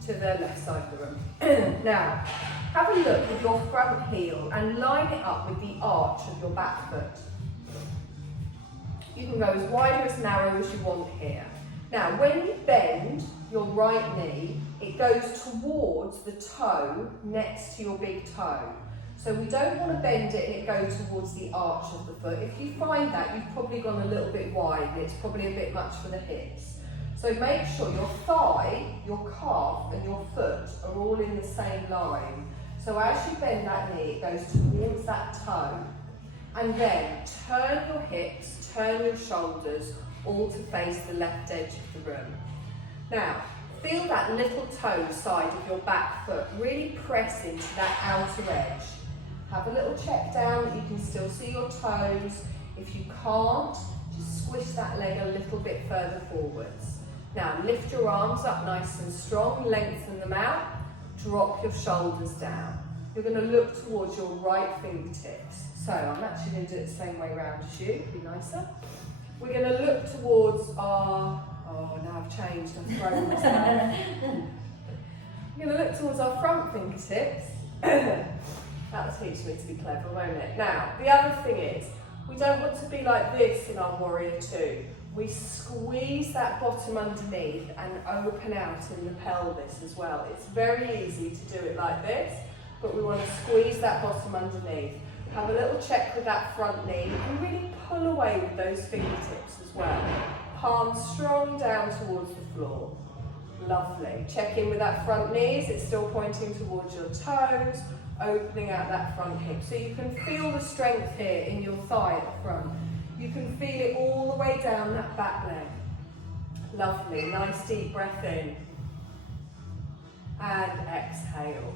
to the left side of the room. Now, have a look with your front heel and line it up with the arch of your back foot. You can go as wide or as narrow as you want here. Now, when you bend your right knee, it goes towards the toe next to your big toe. So we don't want to bend it and it go towards the arch of the foot. If you find that, you've probably gone a little bit wide and it's probably a bit much for the hips. So make sure your thigh, your calf and your foot are all in the same line. So as you bend that knee, it goes towards that toe. And then turn your hips, turn your shoulders, all to face the left edge of the room. Now, feel that little toe side of your back foot, really press into that outer edge. Have a little check down that you can still see your toes. If you can't, just squish that leg a little bit further forwards. Now lift your arms up nice and strong, lengthen them out, drop your shoulders down. You're going to look towards your right fingertips. So I'm actually going to do it the same way around as you, it'll be nicer. We're going to look towards our, oh now I've changed, I've thrown myself. We're going to look towards our front fingertips. That'll teach me to be clever, won't it? Now, the other thing is, we don't want to be like this in our Warrior 2. We squeeze that bottom underneath and open out in the pelvis as well. It's very easy to do it like this, but we want to squeeze that bottom underneath. Have a little check with that front knee. You can really pull away with those fingertips as well. palms strong down towards the floor. Lovely. Check in with that front knee. Is it still pointing towards your toes? Opening out that front hip. So you can feel the strength here in your thigh at the front. You can feel it all the way down that back leg. Lovely. Nice deep breath in. And exhale.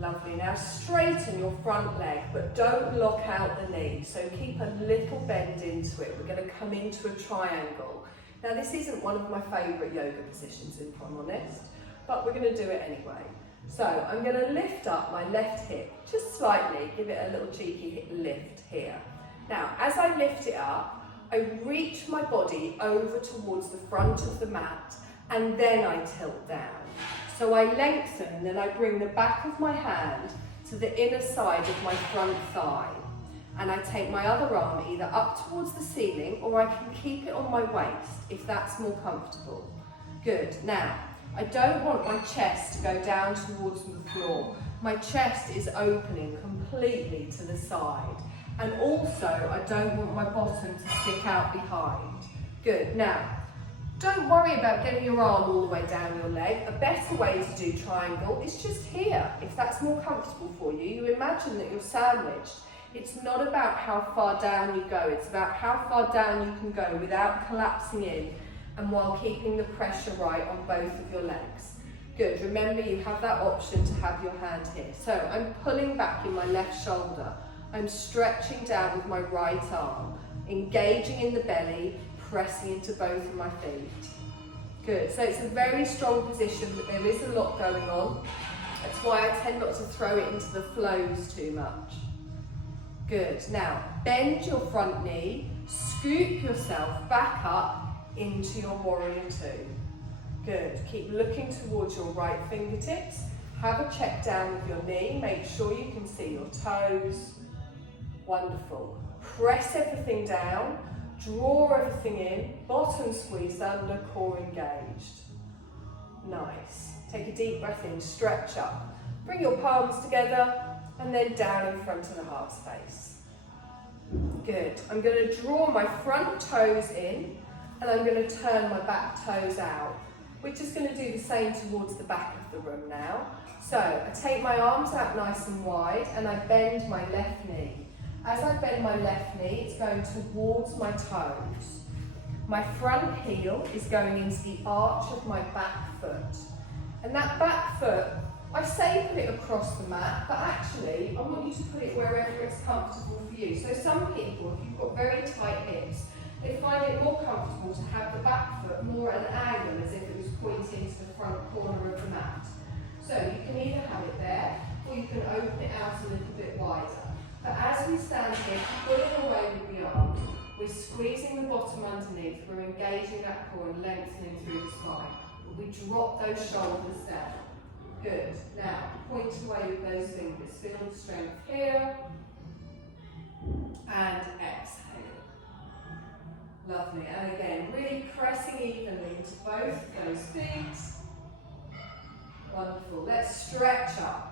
Lovely. Now straighten your front leg, but don't lock out the knee. So keep a little bend into it. We're going to come into a triangle. Now this isn't one of my favourite yoga positions, if I'm honest, but we're going to do it anyway. So I'm going to lift up my left hip, just slightly, give it a little cheeky hip lift here. Now as I lift it up, I reach my body over towards the front of the mat, and then I tilt down. So I lengthen, and then I bring the back of my hand to the inner side of my front thigh. And I take my other arm either up towards the ceiling, or I can keep it on my waist if that's more comfortable. Good. Now, I don't want my chest to go down towards the floor. My chest is opening completely to the side. And also, I don't want my bottom to stick out behind. Good. Now, don't worry about getting your arm all the way down your leg. A better way to do triangle is just here. If that's more comfortable for you, you imagine that you're sandwiched. It's not about how far down you go, it's about how far down you can go without collapsing in and while keeping the pressure right on both of your legs. Good, remember you have that option to have your hand here. So I'm pulling back in my left shoulder. I'm stretching down with my right arm, engaging in the belly, pressing into both of my feet. Good, so it's a very strong position, but there is a lot going on. That's why I tend not to throw it into the flows too much. Good, now bend your front knee, scoop yourself back up into your warrior two. Good, keep looking towards your right fingertips. Have a check down with your knee, make sure you can see your toes. Wonderful. Press everything down, draw everything in, bottom squeezed under, core engaged. Nice. Take a deep breath in, stretch up. Bring your palms together and then down in front of the heart space. Good. I'm going to draw my front toes in and I'm going to turn my back toes out. We're just going to do the same towards the back of the room now. So I take my arms out nice and wide and I bend my left knee. As I bend my left knee, it's going towards my toes. My front heel is going into the arch of my back foot. And that back foot, I say put it across the mat, but actually I want you to put it wherever it's comfortable for you. So some people, if you've got very tight hips, they find it more comfortable to have the back foot more at an angle as if it was pointing to the front corner of the mat. So you can either have it there, or you can open it out a little bit wider. But as we stand here, pulling away with the arms, we're squeezing the bottom underneath, we're engaging that core and lengthening through the spine. But we drop those shoulders down. Good. Now, point away with those fingers. Feel the strength here. And exhale. Lovely. And again, really pressing evenly into both of those feet. Wonderful. Let's stretch up.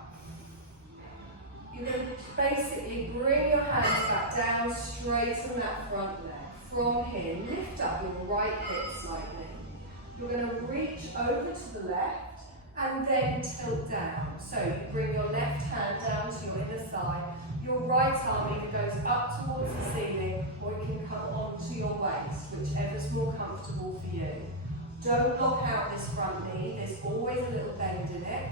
You're going to basically bring your hands back down, straighten that front leg. From here, lift up your right hip slightly. You're going to reach over to the left and then tilt down. So you bring your left hand down to your inner thigh. Your right arm either goes up towards the ceiling or it can come onto your waist, whichever's more comfortable for you. Don't lock out this front knee. There's always a little bend in it.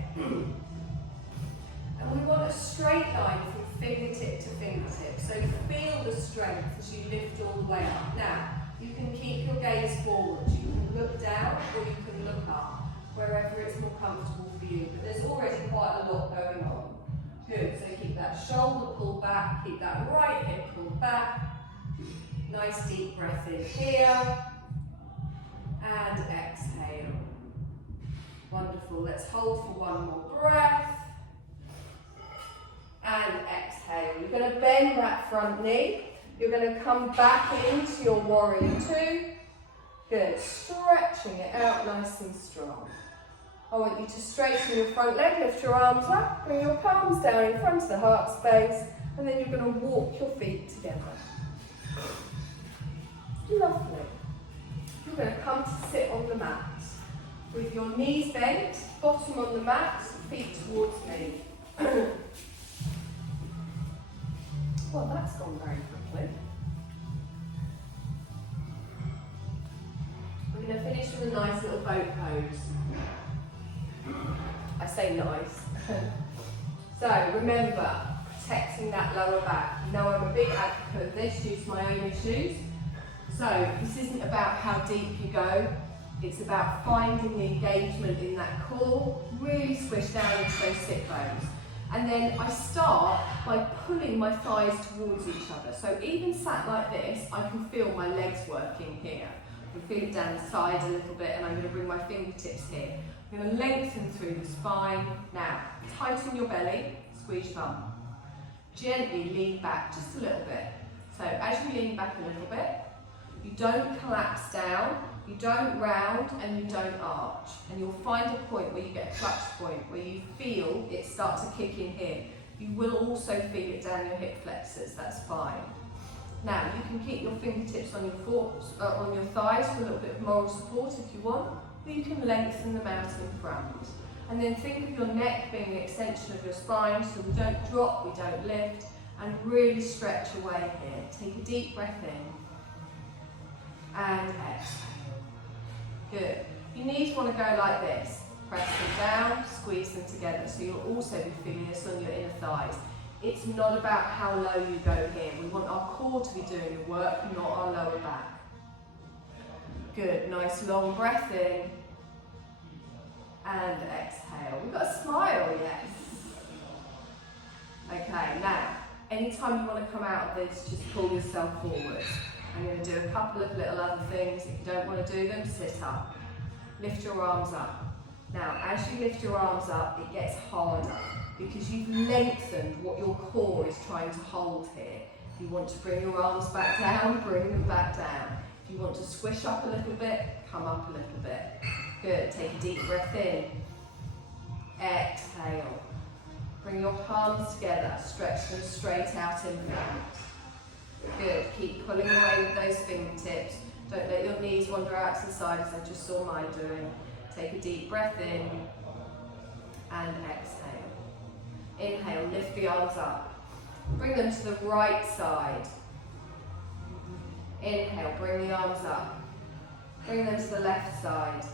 And we want a straight line from fingertip to fingertip. So feel the strength as you lift all the way up. Now, you can keep your gaze forward. You can look down or you can look up, wherever it's more comfortable for you. But there's already quite a lot going on. Good, so keep that shoulder pulled back, keep that right hip pulled back. Nice deep breath in here. And exhale. Wonderful, let's hold for one more breath. And exhale. You're going to bend that front knee. You're going to come back into your warrior two. Good, stretching it out nice and strong. I want you to straighten your front leg, lift your arms up, bring your palms down in front of the heart space, and then you're going to walk your feet together. Lovely. You're going to come to sit on the mat with your knees bent, bottom on the mat, feet towards me. Well, that's gone very quickly. We're going to finish with a nice little boat pose. I say nice. So remember, protecting that lower back. You know I'm a big advocate of this due to my own issues. So this isn't about how deep you go, it's about finding the engagement in that core, really squish down into those sit bones. And then I start by pulling my thighs towards each other. So even sat like this, I can feel my legs working here. I can feel it down the side a little bit, and I'm going to bring my fingertips here. I'm going to lengthen through the spine. Now, tighten your belly, squeeze your bum. Gently lean back just a little bit. So as you lean back a little bit, you don't collapse down, you don't round, and you don't arch. And you'll find a point where you get a clutch point, where you feel it start to kick in here. You will also feel it down your hip flexors, that's fine. Now, you can keep your fingertips on your thighs for a little bit of moral support if you want, or you can lengthen them out in front. And then think of your neck being the extension of your spine, so we don't drop, we don't lift, and really stretch away here. Take a deep breath in, and exhale. Good. Your knees want to go like this. Press them down, squeeze them together, so you'll also be feeling this on your inner thighs. It's not about how low you go here. We want our core to be doing the work, not our lower back. Good. Nice long breath in. And exhale. We've got a smile, yes. Okay, now, anytime you want to come out of this, just pull yourself forward. I'm going to do a couple of little other things. If you don't want to do them, sit up. Lift your arms up. Now, as you lift your arms up, it gets harder because you've lengthened what your core is trying to hold here. If you want to bring your arms back down, bring them back down. If you want to squish up a little bit, come up a little bit. Good. Take a deep breath in. Exhale. Bring your palms together. Stretch them straight out in front. Good. Keep pulling away with those fingertips. Don't let your knees wander out to the side as I just saw mine doing. Take a deep breath in and exhale. Inhale, lift the arms up. Bring them to the right side. Inhale, bring the arms up. Bring them to the left side.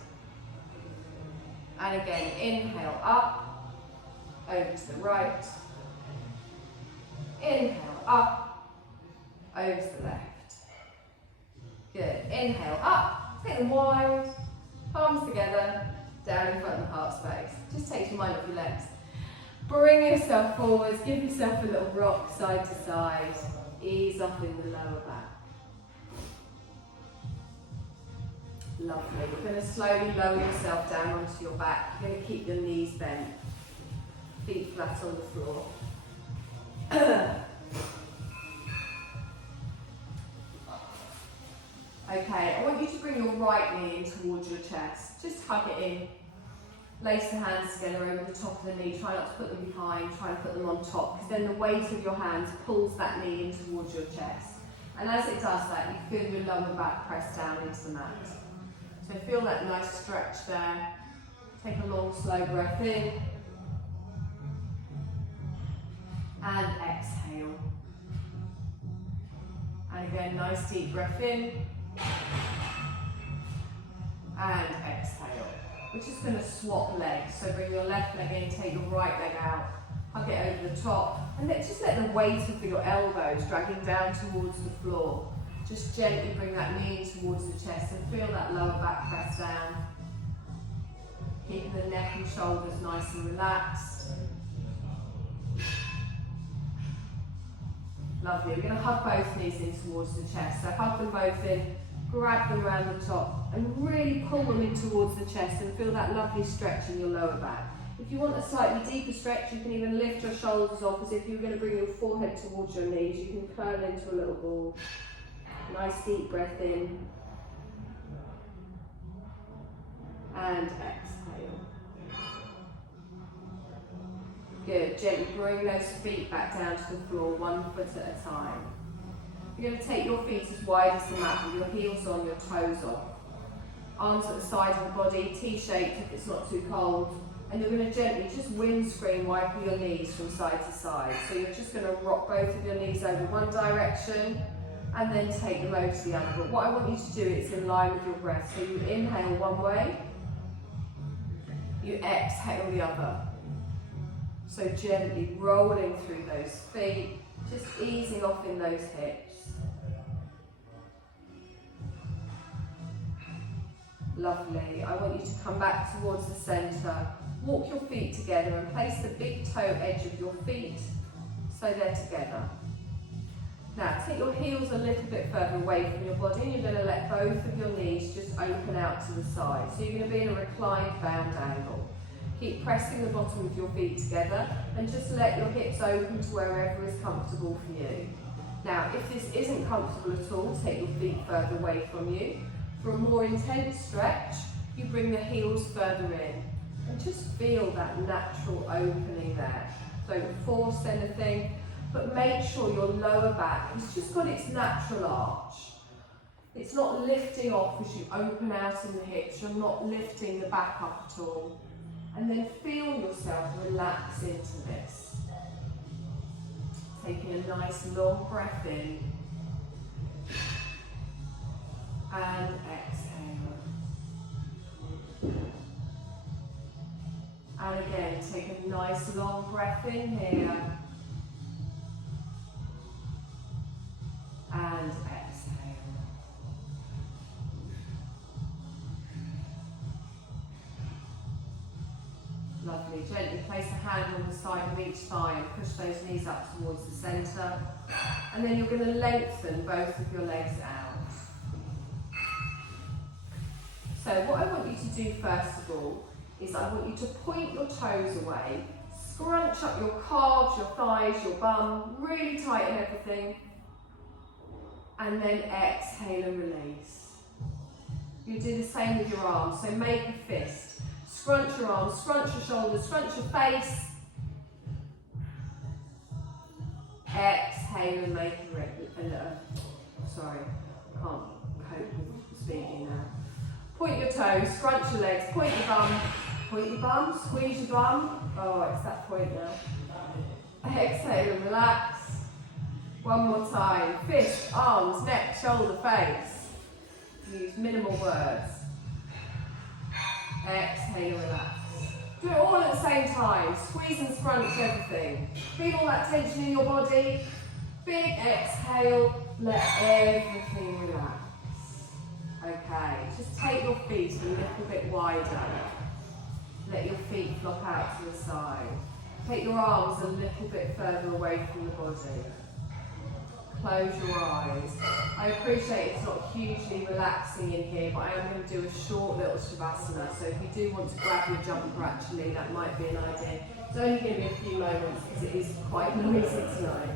And again, inhale up, over to the right. Inhale up, over to the left. Good. Inhale up, take them wide, palms together, down in front of the heart space. Just take your mind off your legs. Bring yourself forwards, give yourself a little rock side to side. Ease up in the lower back. Lovely. You're going to slowly lower yourself down onto your back. You're going to keep your knees bent. Feet flat on the floor. Okay, I want you to bring your right knee in towards your chest. Just hug it in. Lace the hands together over the top of the knee. Try not to put them behind, try and put them on top, because then the weight of your hands pulls that knee in towards your chest. And as it does that, you feel your lower back press down into the mat. So feel that nice stretch there. Take a long, slow breath in. And exhale. And again, nice deep breath in. And exhale. We're just going to swap legs. So bring your left leg in, take your right leg out. Hug it over the top. And just let the weight of your elbows dragging down towards the floor. Just gently bring that knee in towards the chest and feel that lower back press down. Keeping the neck and shoulders nice and relaxed. Lovely. We're going to hug both knees in towards the chest. So hug them both in, grab them around the top and really pull them in towards the chest and feel that lovely stretch in your lower back. If you want a slightly deeper stretch, you can even lift your shoulders off as if you were going to bring your forehead towards your knees. You can curl into a little ball. Nice deep breath in. And exhale. Good. Gently bring those feet back down to the floor, 1 foot at a time. You're going to take your feet as wide as the mat with your heels on, your toes on. Arms at the side of the body, T-shaped if it's not too cold. And you're going to gently just windscreen wipe your knees from side to side. So you're just going to rock both of your knees over one direction and then take them over to the other. But what I want you to do is in line with your breath. So you inhale one way, you exhale the other. So gently rolling through those feet, just easing off in those hips. Lovely. I want you to come back towards the centre. Walk your feet together and place the big toe edge of your feet so they're together. Now take your heels a little bit further away from your body and you're going to let both of your knees just open out to the side. So you're going to be in a reclined bound angle. Keep pressing the bottom of your feet together and just let your hips open to wherever is comfortable for you. Now if this isn't comfortable at all, take your feet further away from you. For a more intense stretch, you bring the heels further in and just feel that natural opening there. Don't force anything, but make sure your lower back has just got its natural arch. It's not lifting off as you open out in the hips, you're not lifting the back up at all. And then feel yourself relax into this. Taking a nice long breath in. And exhale. And again, take a nice long breath in here. And exhale. Lovely. Gently place a hand on the side of each thigh and push those knees up towards the centre. And then you're going to lengthen both of your legs out. So what I want you to do first of all is I want you to point your toes away, scrunch up your calves, your thighs, your bum, really tighten everything, and then exhale and release. You do the same with your arms, so make a fist. Scrunch your arms, scrunch your shoulders, scrunch your face. Exhale and make sorry, I can't cope with speaking now. Point your toes, scrunch your legs, point your bum, squeeze your bum. Oh, it's that point now. Exhale and relax. One more time. Fist, arms, neck, shoulder, face. Use minimal words. Exhale and relax. Do it all at the same time. Squeeze and scrunch everything. Feel all that tension in your body. Big exhale, let everything relax. Okay, just take your feet a little bit wider. Let your feet flop out to the side. Take your arms a little bit further away from the body. Close your eyes. I appreciate it's not hugely relaxing in here, but I am going to do a short little Shavasana. So if you do want to grab your jumper actually, that might be an idea. It's only going to be a few moments because it is quite noisy tonight.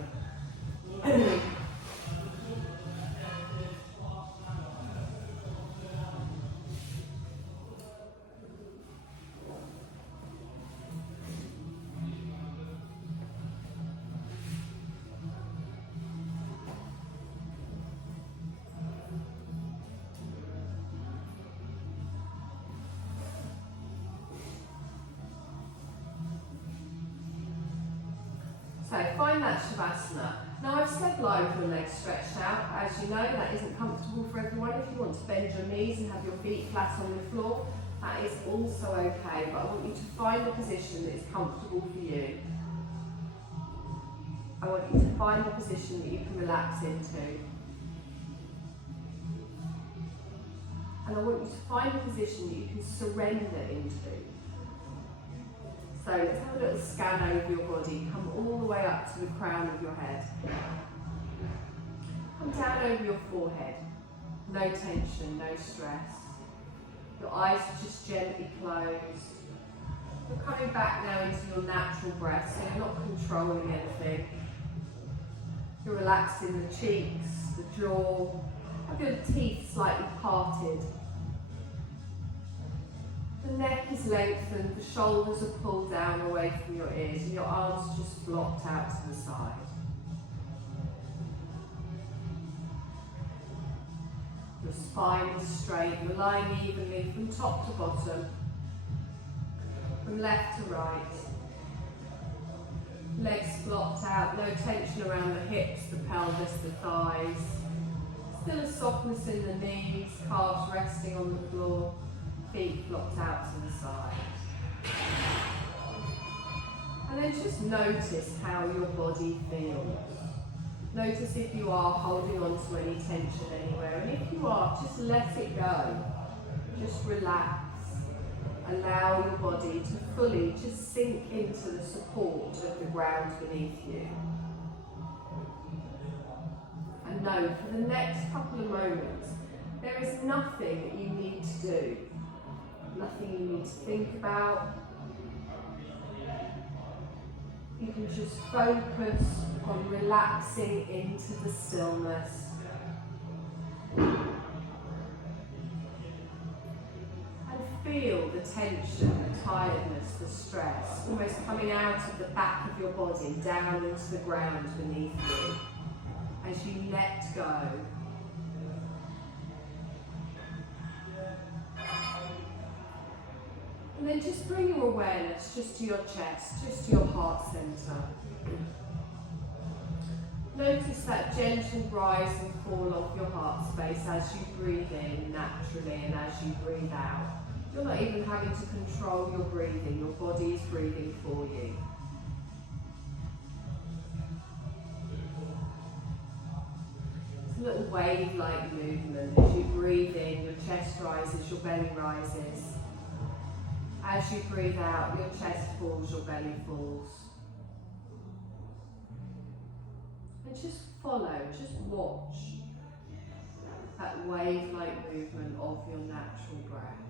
So find that Shavasana. Now I've said lie with your legs stretched out. As you know, that isn't comfortable for everyone. If you want to bend your knees and have your feet flat on the floor, that is also okay. But I want you to find a position that is comfortable for you. I want you to find a position that you can relax into. And I want you to find a position that you can surrender into. So let's have a little scan over your body. Come all the way up to the crown of your head. Come down over your forehead. No tension, no stress. Your eyes are just gently closed. You're coming back now into your natural breath, so you're not controlling anything. You're relaxing the cheeks, the jaw. Have your teeth slightly parted. The neck is lengthened, the shoulders are pulled down away from your ears, and your arms just flopped out to the side. Your spine is straight, you're lying evenly from top to bottom, from left to right. Legs flopped out, no tension around the hips, the pelvis, the thighs. Still a softness in the knees, calves resting on the floor, feet flopped out to the side. And then just notice how your body feels. Notice if you are holding on to any tension anywhere, and if you are, just let it go. Just relax. Allow your body to fully just sink into the support of the ground beneath you. And know for the next couple of moments, there is nothing that you need to do. Nothing you need to think about. You can just focus on relaxing into the stillness. Feel the tension, the tiredness, the stress, almost coming out of the back of your body, down into the ground beneath you, as you let go. And then just bring your awareness just to your chest, just to your heart centre. Notice that gentle rise and fall of your heart space as you breathe in naturally and as you breathe out. You're not even having to control your breathing, your body is breathing for you. It's a little wave-like movement. As you breathe in, your chest rises, your belly rises. As you breathe out, your chest falls, your belly falls. And just follow, just watch that wave-like movement of your natural breath.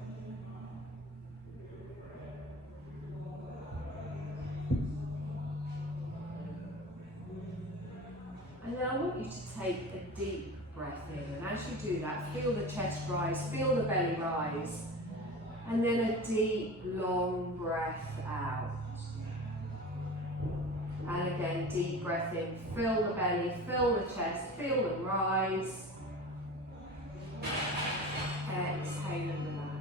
And then I want you to take a deep breath in, and as you do that, feel the chest rise, feel the belly rise, and then a deep, long breath out. And again, deep breath in, fill the belly, fill the chest, feel them rise. Exhale and relax.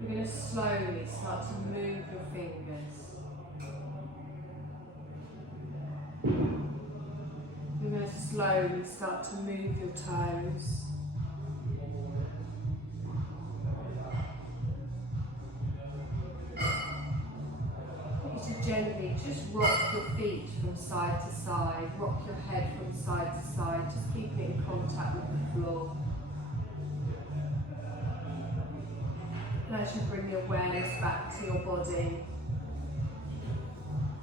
You're going to slowly start to move your fingers. You're going to slowly start to move your toes. Gently just rock your feet from side to side, rock your head from side to side, just keeping it in contact with the floor. And as you bring your awareness back to your body,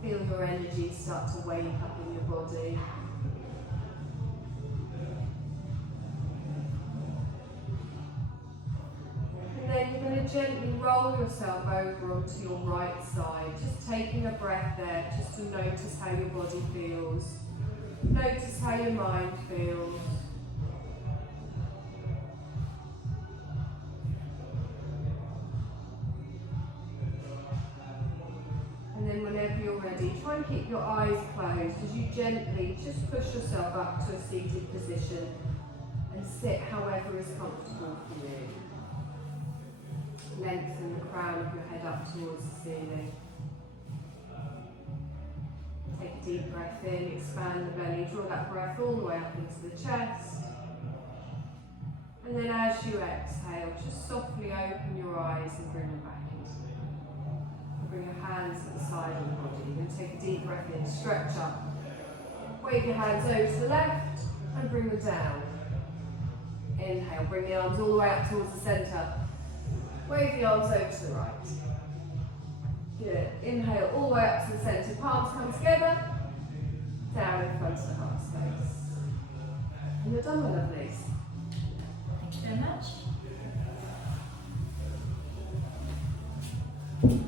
feel your energy start to wake up in your body. And then you're going to gently roll yourself over onto your right side, just taking a breath there, just to notice how your body feels. Notice how your mind feels. And then whenever you're ready, try and keep your eyes closed as you gently just push yourself up to a seated position and sit however is comfortable for you. Lengthen the crown of your head up towards the ceiling. Take a deep breath in, expand the belly, draw that breath all the way up into the chest. And then as you exhale, just softly open your eyes and bring them back into it. Bring your hands to the side of the body. You're going to take a deep breath in, stretch up. Wave your hands over to the left and bring them down. Inhale, bring the arms all the way up towards the centre. Wave the arms over to the right. Good. Inhale all the way up to the centre. Palms come together. Down in front of the heart space. And you're done, my lovelies. Thank you very much.